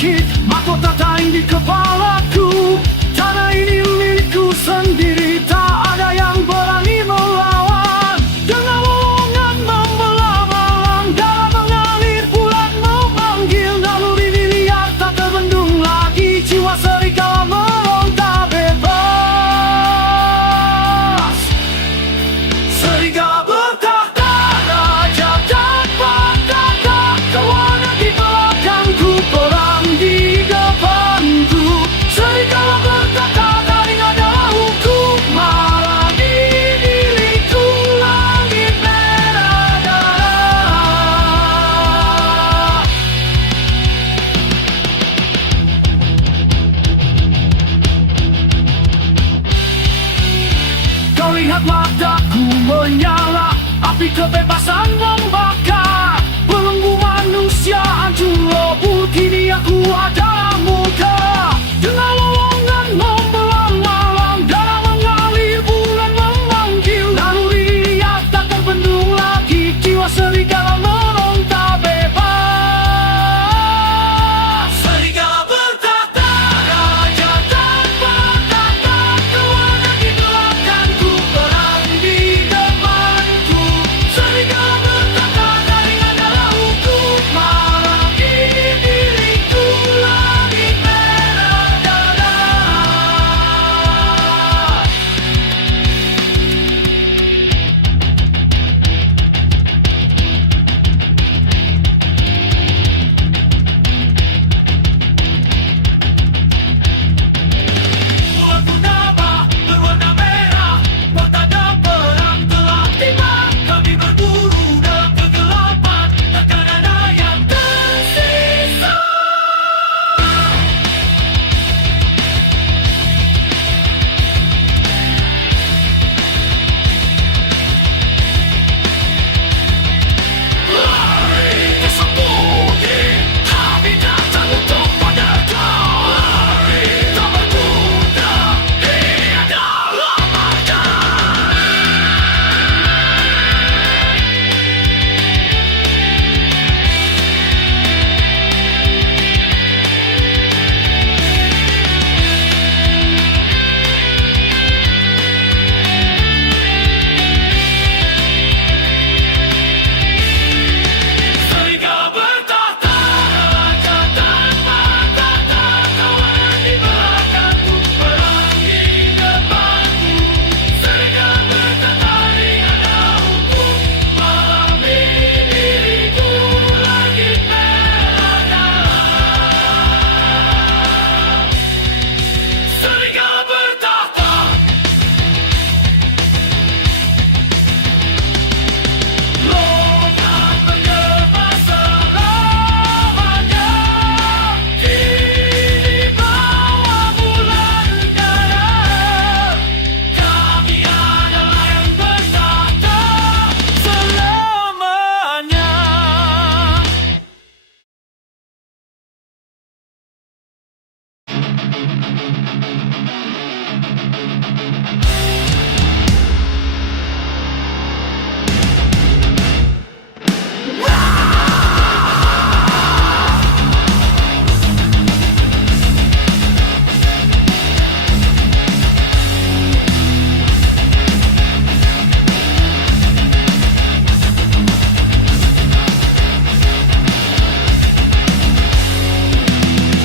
bangkit, mahkota daing di kepalaku. Tanah ini milikku sendiri, tak ada yang berani melawan. Dengan lowongan membelang-belang, darah mengalir, bulan memanggil. Naluri liar tak terbendung lagi, jiwa serigala meronta bebas. Serigala bertahta, raja tanpa tata. Kawanan di belakangku, perang di depanku. Serigala bertahta, taring adalah hukuman. Di diriku langit merah darah. Kau lihat mataku menyala, api kebebasan membakar. Belenggu manusia hancur lebur, kini aku ada muka. Dengan lowongan membelang malam, darah mengalir, bulan memanggil. Naluri liar tak terbendung lagi, jiwa serigala meronta bebas. Serigala bertahta, raja tanpa tata. Kawanan di belakangku, perang di depanku. Serigala bertahta, taring adalah hukuman. Di diriku langit merah darah. Bulan purnama berwarna merah, petanda perang telah tiba. Kami berburu dalam kegelapan, takkan ada yang tersisa. Lari tersembunyi, kami datang untuk menyergap. Lari tak berguna, ini adalah makan. Serigala bertahta, raja tanpa tata. Kawanan di belakangku, perang di depanku. Serigala bertahta, taring adalah hukuman. Di diriku langit merah darah. Serigala bertahta. Logam menggema selamanya, kini bawah bulan darah. Kami adalah yang bertahta selamanya.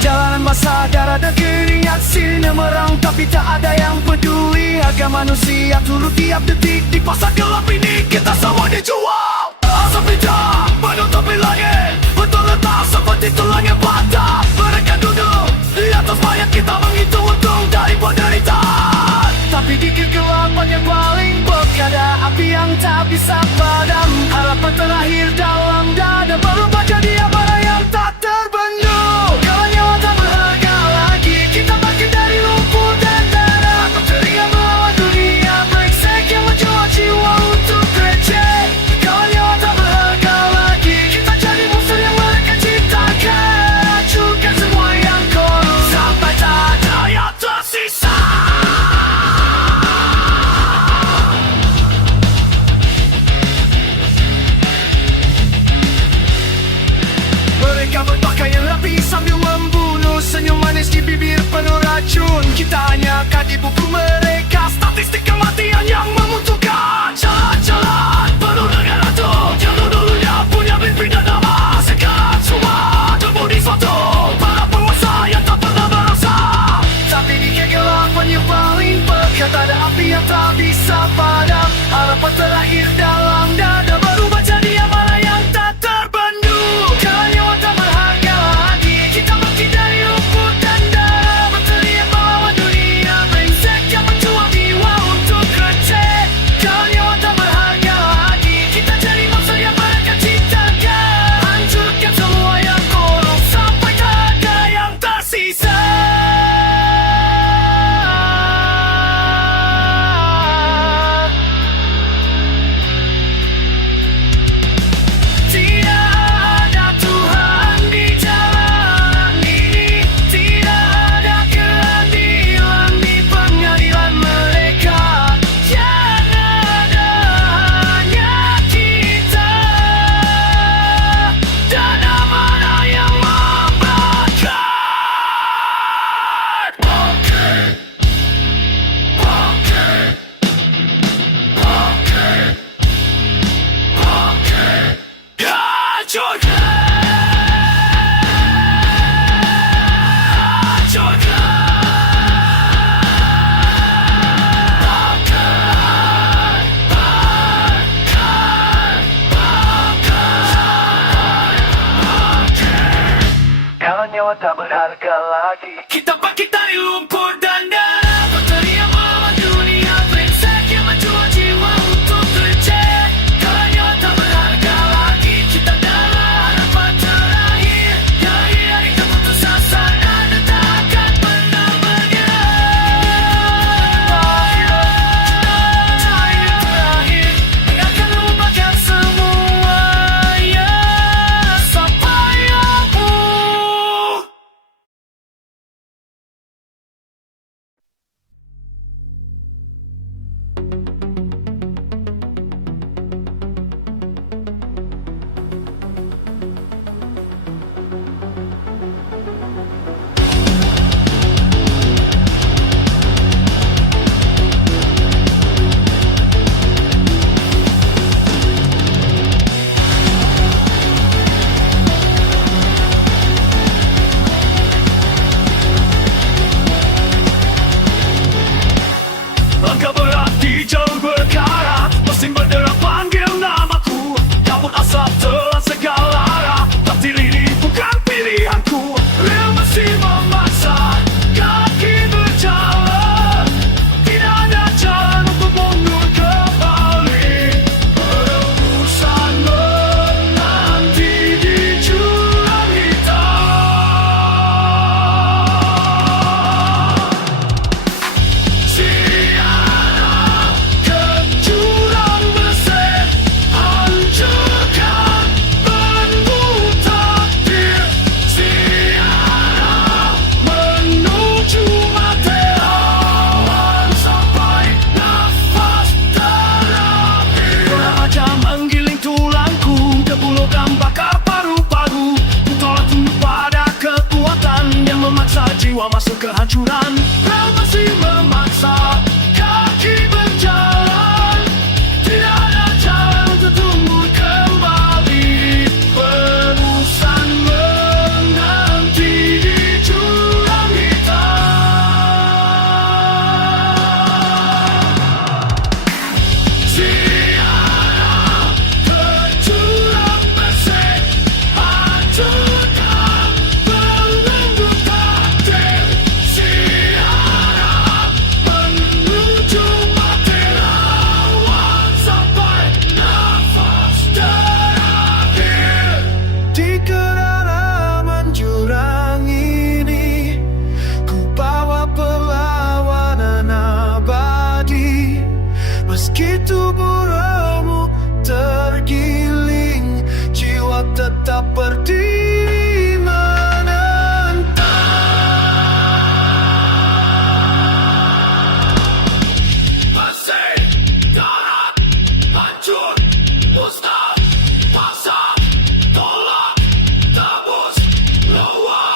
Jalanan masa darah dan keringat, sini merang tapi tak ada yang peduli. Harga manusia turun tiap detik, di pasar gelap ini kita semua dijual. Asap hitam menutupi langit, betul letak seperti tulang yang patah. Mereka duduk di atas mayat kita, menghitung untung dari penderitaan. Tapi di kegelapan yang paling berkada, api yang tak bisa padam. Harapan terakhir dalam dada berubah jadi amarah yang tak terbendung. Kalau nyawa tak berharga lagi, kita bangkit dari lumpur dan darah. Aku teringat melawan dunia brengsek yang menjual jiwa untuk receh. Kalau nyawa tak berharga lagi, kita jadi musuh yang mereka ciptakan. Hancurkan semua yang korup sampai tak ada yang tersisa. di buku mereka statistik kematian yang membutuhkan. Jalan-jalan penuh dengan ratu, jalur dulunya punya mimpi dan nama. Sekarang semua terbudi suatu para penguasa yang tak pernah merasa. Tapi di kegelapan yang paling pekat ada api yang tak bisa padam. Harapan terakhir dalam dada berubah jadi amarah yang tak terbendung. Nyawa tak berharga lagi, kita bangkit dari rumput dan darah. Berteriak melawan dunia brengsek yang menjual jiwa untuk receh. Nyawa tak berharga lagi, kita jadi mangsa yang mereka ciptakan. Hancurkan semua yang korup sampai tak ada yang tersisa. Nyawa tak berharga lagi, kita bangkit dari lumpur dan darah. Berteriak melawan dunia brengsek yang menjual jiwa untuk receh. Kalau nyawa tak berharga lagi, kita darah harapan terakhir. Dari keputusan sana dan takkan pernah menyerah. Terakhir akan lupakan semuanya sampai aku. Langkah berat di jalur berkara, mesin berderak panggil namaku. Kabut asap telan segala arah, tak diri bukan pilihanku. Rel masih memaksa, kaki berjalan. Tidak ada jalan untuk mundur kembali. Perebusan menanti di jurang hitam. Jiwa masuk kehancuran, rel masih memaksa, kaki berjalan. Tidak ada jalan untuk tumbuh kembali. Perusan menanti di jurang hitam. Tiada terjurang bersih, hancurkan belenggu takdir. Menuju mati lawan sampai nafas terakhir. Di kedalaman jurang ini, ku bawa perlawanan abadi. Meski tubuh remuk tergiling, jiwa tetap berdiri menentang. Mesin darat hancur, musnah, paksa, tolak, tebus, lawan.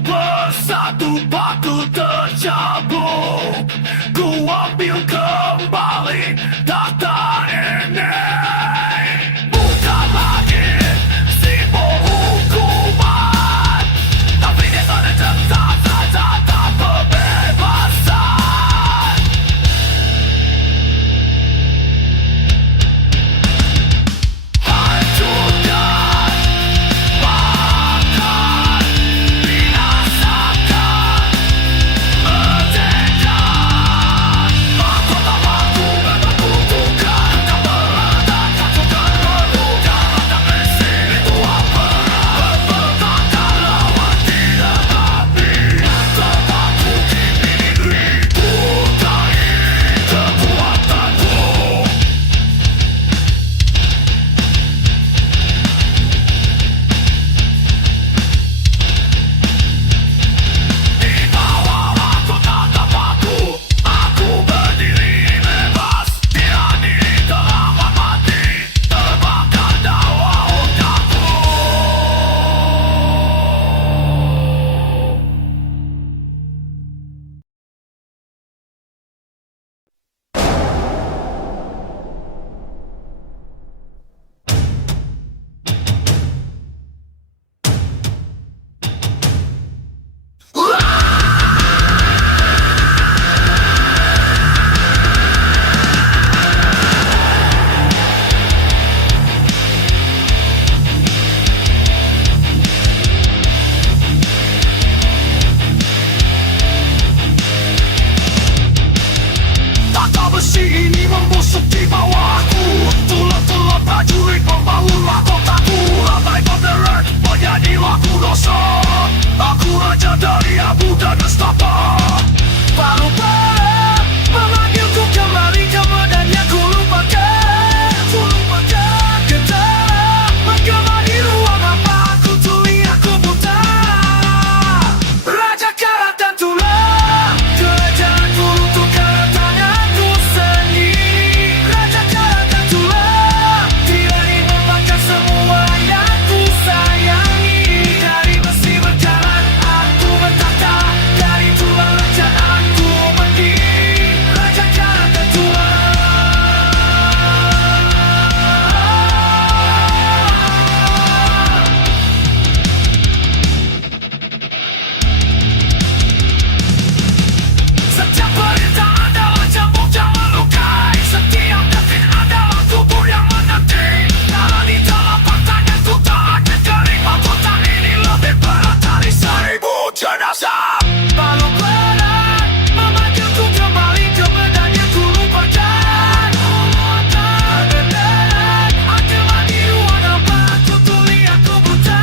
persatu batu tercabuk. Ku ambil kembali tahta ini. Bukan lagi simbol hukuman, tapi dia sana tata pembebasan. Hancurkan, makan, binasakan, merdeka. Mahkota-mahku memperkutukan, tak melanda, katukan, meluka, mata besi, ritual perang, berbentangkan lawan tidak api. Tembaku kini negeri, putar ini kekuatanku. Di bawah mahkota tapaku, aku berdiri bebas. Tirani terlambat mati, terbakar dakwah otakku. Tata besi ini membusuk di bawahku. Tulang-tulang prajurit membangun mahkotaku. Ramai modern menjadi lagu dosa. Aku raja dari abu dan nestapa. Palu perang memanggilku kembali ke medan yang ku lupakan. Ku lupakan getaran menggema di ruang hampa. Aku tuli, aku buta. Raja karat dan tulang, kerajaanku runtuh karena tanganku sendiri. Raja karat dan tulang, tirani membakar semua yang ku sayangi. Dari besi berkarat aku bertahta, dari tulang raja aku berdiri. Raja karat dan tulang. Setiap perintah adalah cambuk yang melukai. Setiap detik adalah tubuh yang menanti. Nalani telapak tanganku tak akan kering. Mahkota ini lebih berat dari 1000 jenazah. Palu perang memanggilku kembali ke medan yang ku lupakan. Kebenaran akan mati ruang hampa. Aku tuli, aku buta.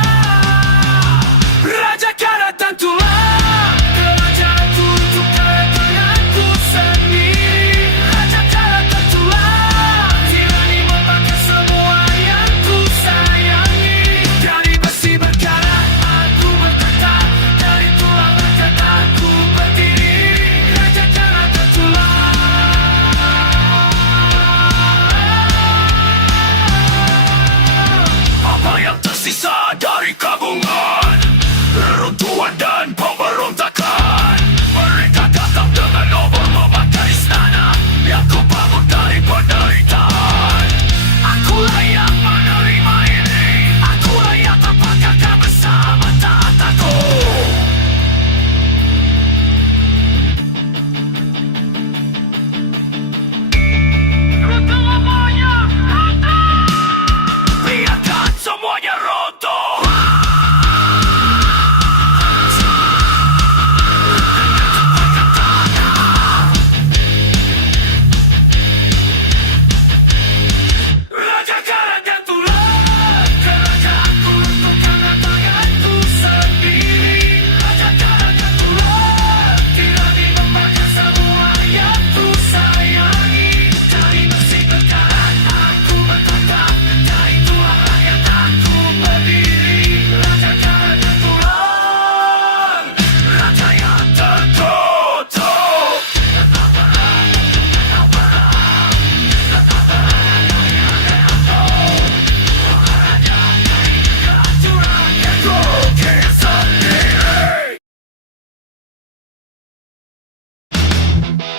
Raja karat dan tulang, kerajaanku runtuh karena tanganku sendiri. Raja karat dan tulang, tirani membakar semua yang ku sayangi. Dari besi berkarat aku bertahta, dari tulang raja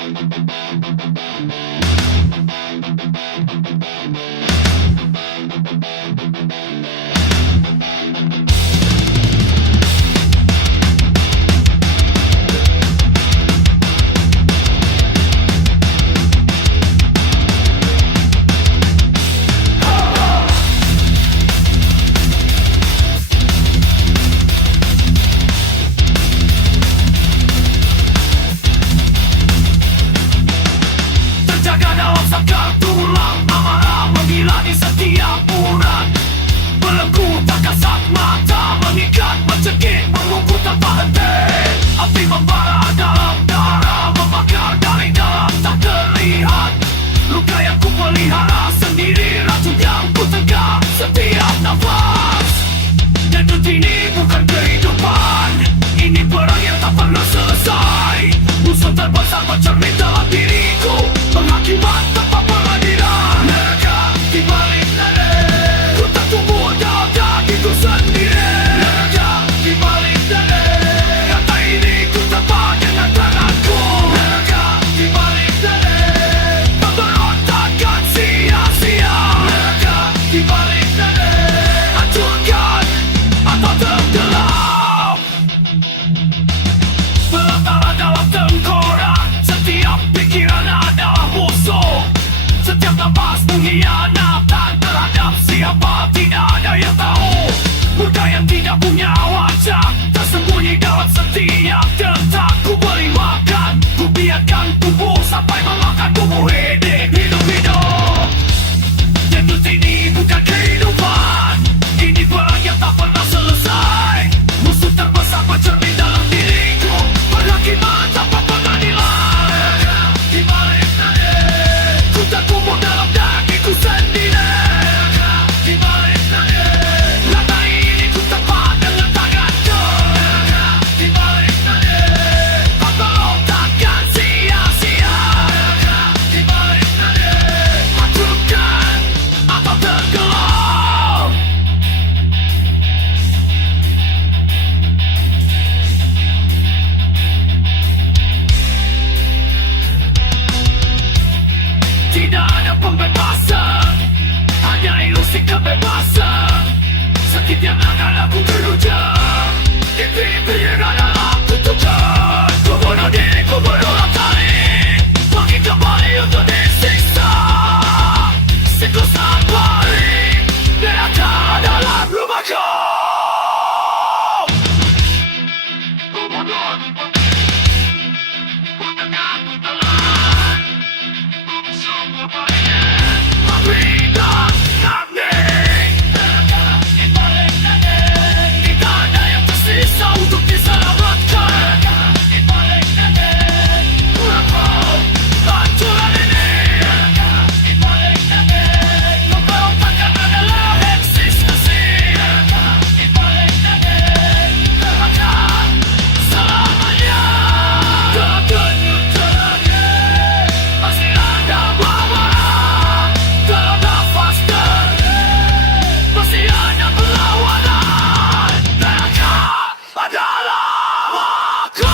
Terjaga dalam sakar tulang amarah menggila di setiap urat. Belenggu tak kasat mata mengikat, mencekik, mengukur tanpa henti. Api membara dalam darah, membakar dari dalam tak terlihat. Luka yang ku pelihara sendiri, racun yang ku tegak setiap nafas. Dendut ini bukan kehidupan, ini perang yang tak pernah selesai. Musuh terbesar bercermin dalam diriku, penghakiman tanpa pengadilan. Mereka di balik ladang, ku tak tumbuh dalam kakiku sendiri. Mereka di balik ladang, kata ini ku tepat dengan tanganku. Mereka di balik ladang, pemberontakan sia-sia. Mereka di balik ladang, hancurkan atau tenggelam. Pelantara dalam tengkorak, setiap pikiran adalah musuh. Setiap nafas pengkhianatan terhadap siapa tidak ada yang tahu. Muka yang tidak punya wajah tersembunyi dalam setiap detak. Ku beri makan, ku biarkan tubuh sampai memakan tubuh hidup-hidup. Dendut ini bukan kehidupan, ini perang yang tak pernah selesai. Musuh terbesar bercermin dalam diriku, penghakiman tanpa pengadilan. Di balik ladang, ku tak tumbuh dalam dagiku sendiri. Di balik ladang, kata ini ku tepat dengan tanganku. Di balik ladang, pemberontakan sia-sia. Di balik ladang, hancurkan atau tenggelam. Tidak ada pembebasan, hanya ilusi kebebasan. Sakit yang akan aku terujang, impi-impi yang adalah kutukan. Ku bunuh diri, ku berulang kali, bangkit kembali untuk disiksa. Siklus saat balik, neraka adalah rumahku. Ku mundur, ku tegak, ku telan. Semua bagian memberikan kami. Di balik ladang, tidak ada yang tersisa untuk diselamatkan. Di balik ladang, ku rekod hancuran ini. Di balik ladang, pemberontakan adalah eksistensi. Di balik ladang, termakan selamanya. Dalam kenyutannya masih ada marah, dalam nafas terakhir masih ada perlawanan. Mereka adalah makhluk.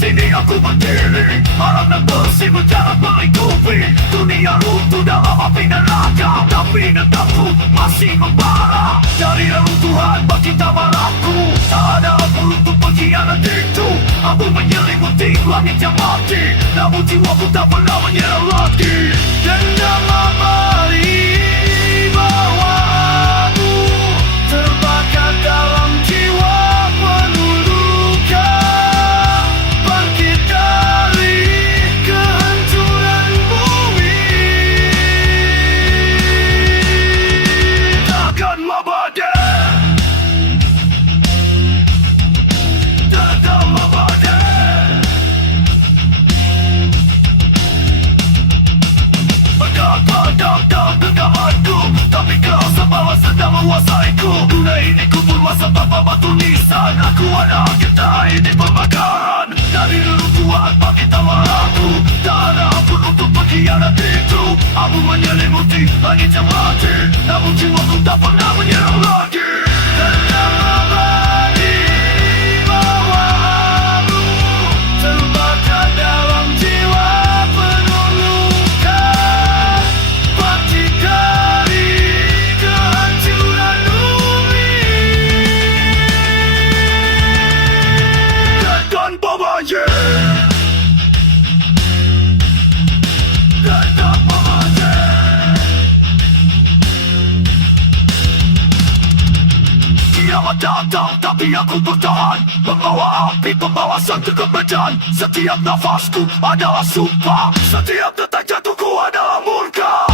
Sini aku berdiri, harap dan bersih menjaga melingkupi. Dunia runtuh dalam api neraka, tapi dendamku masih membara. Dari reruntuhan bagi tabaranku, tak ada ampun untuk pengkhianat itu. Abu menyelimuti langit yang mati, namun jiwaku tak pernah menyerah lagi. Dendam abadi bawamu terbakar dalam jiwa penuh luka. masa tanpa batu nisan. Aku ada kita ini pembakaran. Dari reruntuhan bagi tawa aku, tak ada ampun untuk pengkhianat itu. Aku menyelimuti langit yang mati, namun jiwaku tak pernah menyerah lagi. Tenang abadi bawamu, terbakar dalam jiwa penuh luka. Mati dari kehancuran bumi. Dan Bombardier, dan Bombardier. Kiamat datang tapi aku bertahan, membawa api pembawasan ke kebenaran. Setiap nafasku adalah sumpah, setiap detak jatuhku adalah murka.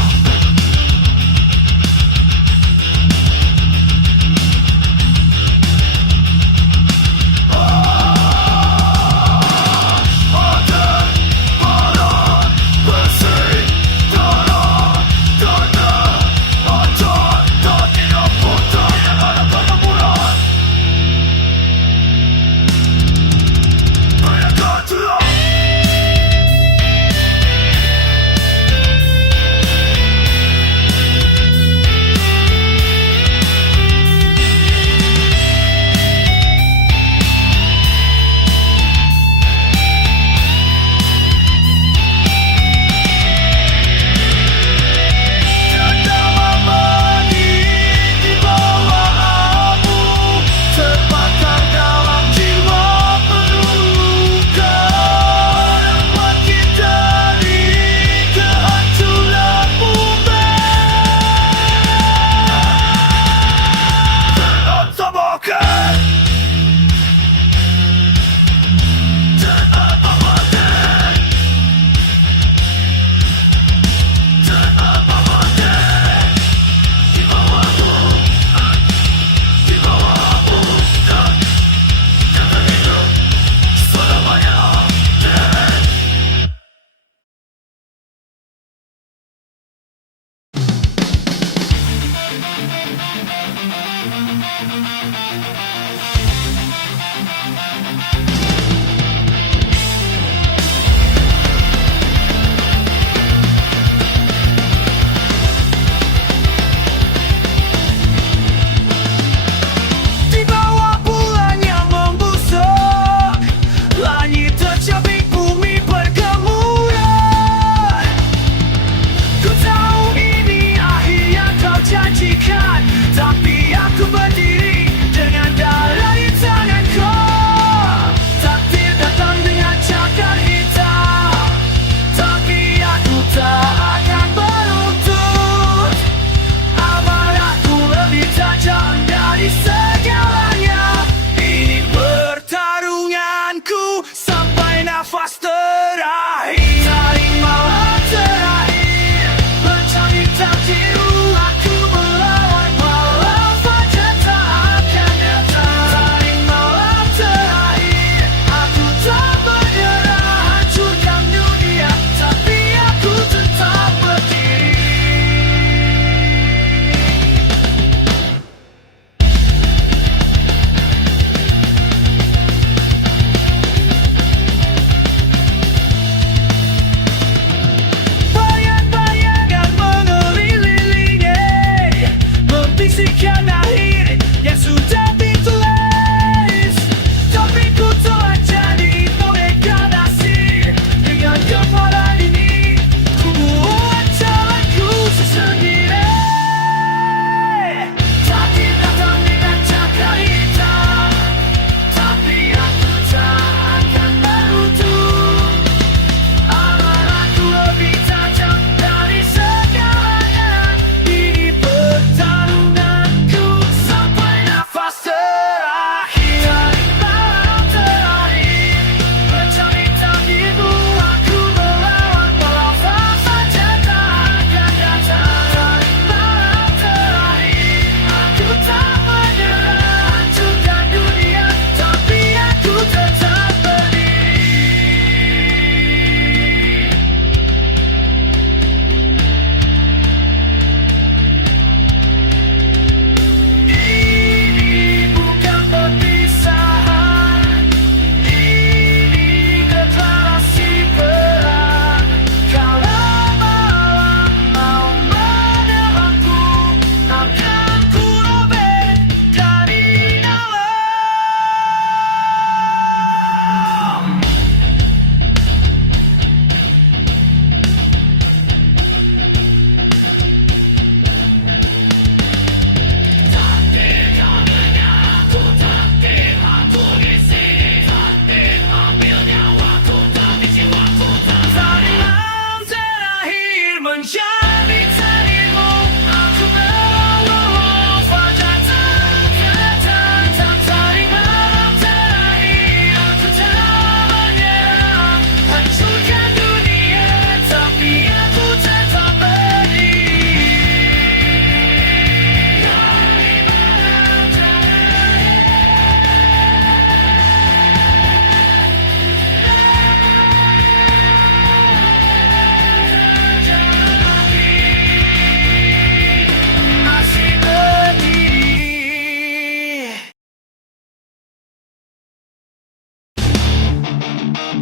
Tapi aku berdiri dengan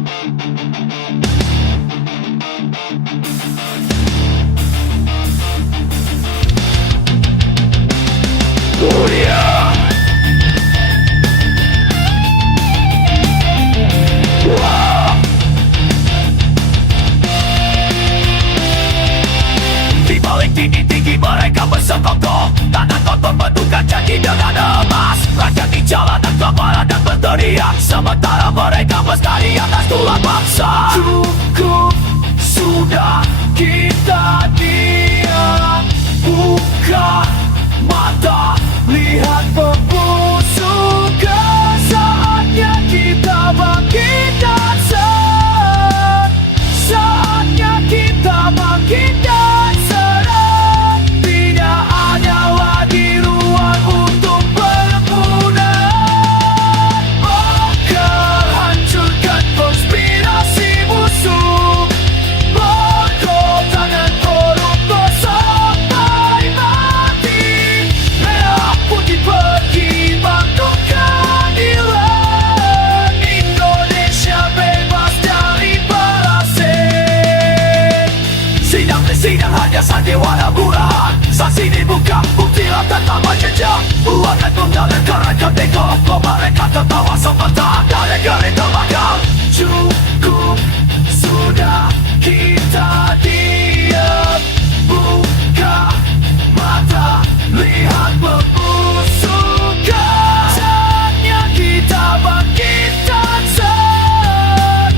Dunia. Di balik tinggi-tinggi mereka bersekutu, tanah kotor bentukan janji dengan emas. Rakyat di jalanan kelaparan dan berteriak, sementara mereka bersekali atas tulang bangsa. Cukup sudah, kita diam. Buka mata, lihat pembusukan. Saatnya kita bangkit dan serang. Saatnya kita bangkit dan serang. Tidak ada lagi ruang untuk pengampunan. Bakar, hancurkan konspirasi musuh. Pukul tangan koruptor sampai mati. Merah putih pergi bangkit keadilan. Indonesia bebas dari parasit. Sidang hanya sandiwara murahan. Saksi dibuka, buktilah tanpa berjejak. Buangkan mengalir kerangka dekor. Mereka tertawa sementara negeri terbakar. Cukup sudah, kita diam. Buka mata, lihat pembusukan. Saatnya kita bangkit dan serang.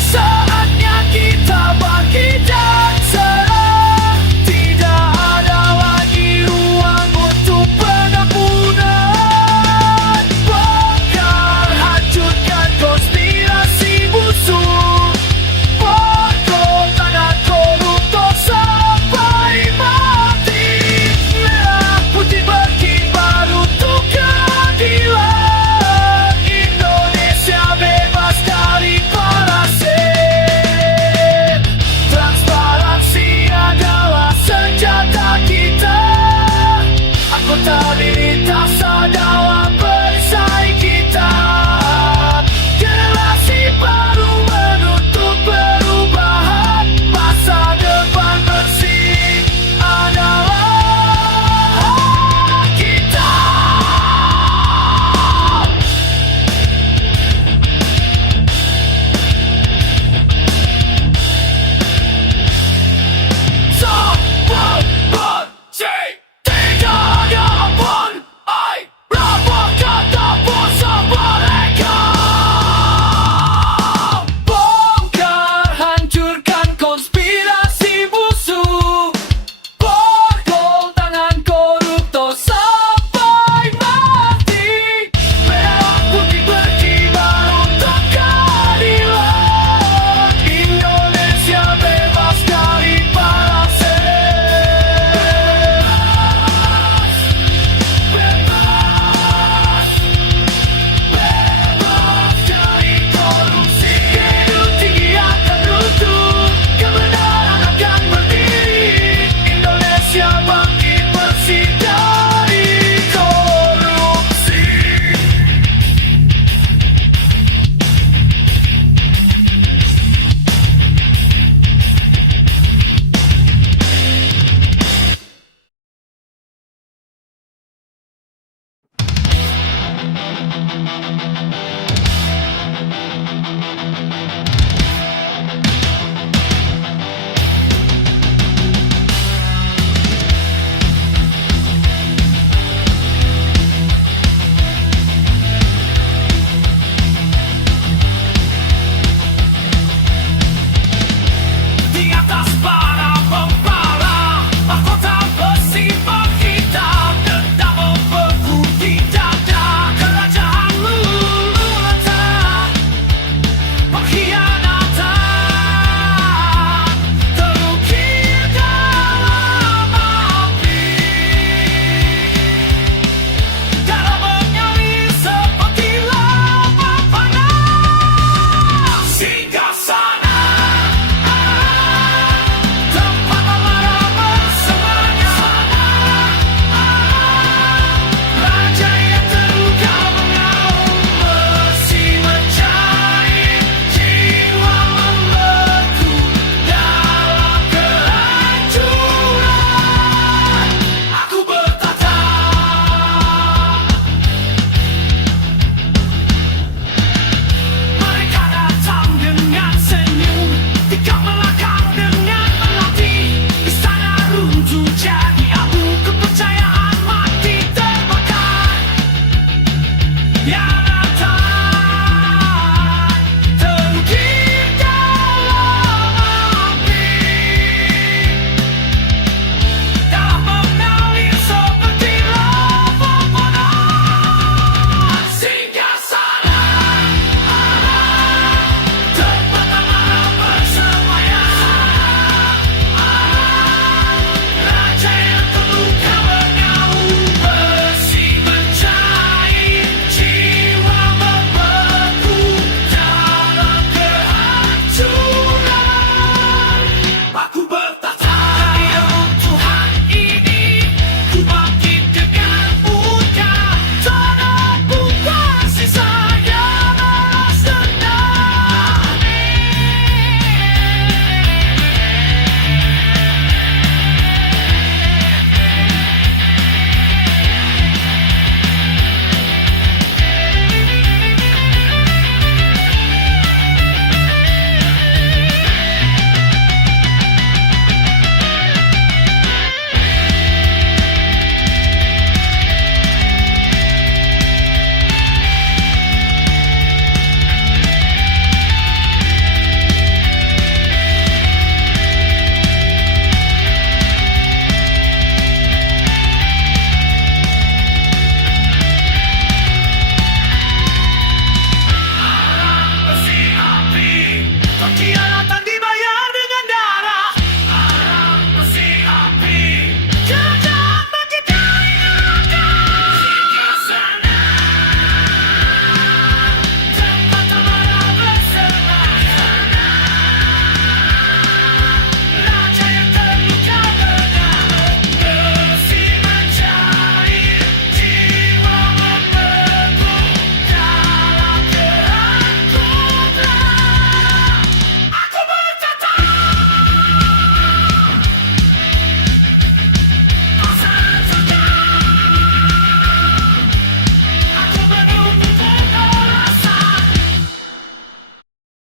Saatnya kita bangkit dan serang. Tidak ada lagi ruang untuk pengampunan. yang